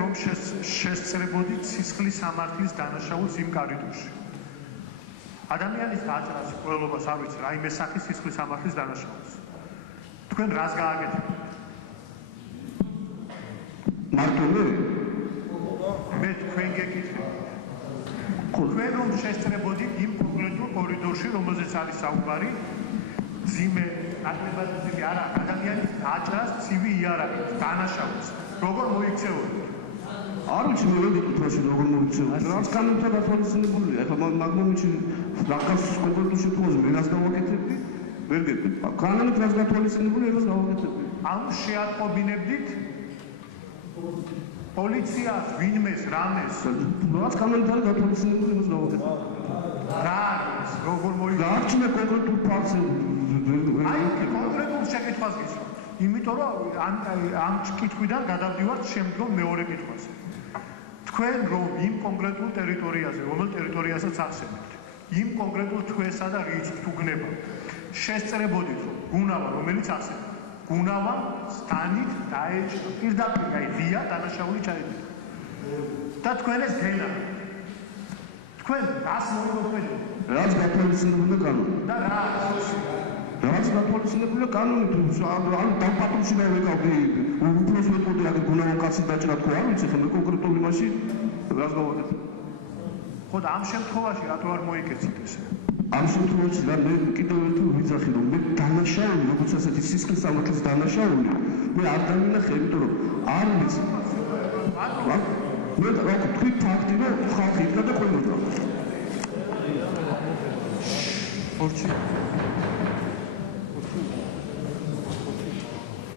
რომ შესწრებოდით სისხლის სამართლის დანაშაულს იმ კარიდორში. ადამიანის გაჭრას ყველობას არ ვიცი, რაიმე სახის სისხლის სამართლის დანაშაულს. თქვენ რას გააკეთებთ? მარტო მე თქვენ გეკითხებით. თქვენ რომ შესწრებოდით იმ კონკრეტულ კორიდორში, რომელზეც არის საუბარი, ძიმე ნაკლებად არა, ადამიანის გაჭრას ცივი იარაღით, დანაშაულს. როგორ მოიქცეოდით? არ ვიცი მე ვერ გეკითხავ როგორ მოიქცეოდით. რაც კანონთან გათვალისწინებულია. ახლა მაგმომიჩი რაკას კონკრეტულ შემთხვევაში მე რას გავაკეთებდი? ვერ გეკითხავ. კანონით რაც გათვალისწინებულია, იმას გავაკეთებდი. ამ შეატყობინებდით პოლიციას, ვინმეს, რამეს? რაც კანონთან გათვალისწინებული იმას გავაკეთებდი. რა არის? როგორ მოიქცეოდით? გაარჩინა კონკრეტულ ფაქტზე. აი, კონკრეტულ შეკითხვას გისურვებთ. იმიტომ რომ ამ კითხვიდან გადავდივართ შემდგომ მეორე კითხვაზე. თქვენ რომ იმ კონკრეტულ ტერიტორიაზე, რომელ ტერიტორიასაც ახსენებთ, იმ კონკრეტულ თვესა და რიცხვს უგნება, შესწრებოდით რომ გუნავა, რომელიც ახსენებთ, გუნავა სტანით დაეჭრა, პირდაპირ აი ღია დანაშაული ჩაედით. და თქვენ ეს გენა. თქვენ რას მოიგოქმედებით? რაც გათვალისწინებულია კანონით. და რა? რაც გათვალისწინებულია კანონით, ანუ დაპატრულში გავეკავდი, უფროს ვეყოდი აქ გუნავა კაცი დაჭრა თქო, არ ვიცი ხოლმე კონკრეტულ იმაში რას გავაკეთე. ხო და ამ შემთხვევაში რატო არ მოიქეცით ესე? ამ შემთხვევაში რა მე კიდევ ერთხელ ვიძახი რომ მე დანაშაული, როგორც ასეთი სისხლის სამართლის დანაშაული, მე არ დავინახე, იმიტომ რომ არ ვიცი. მე რა თქვი ფაქტი რომ ხალხი იდგა და ყველოდა. ორჩი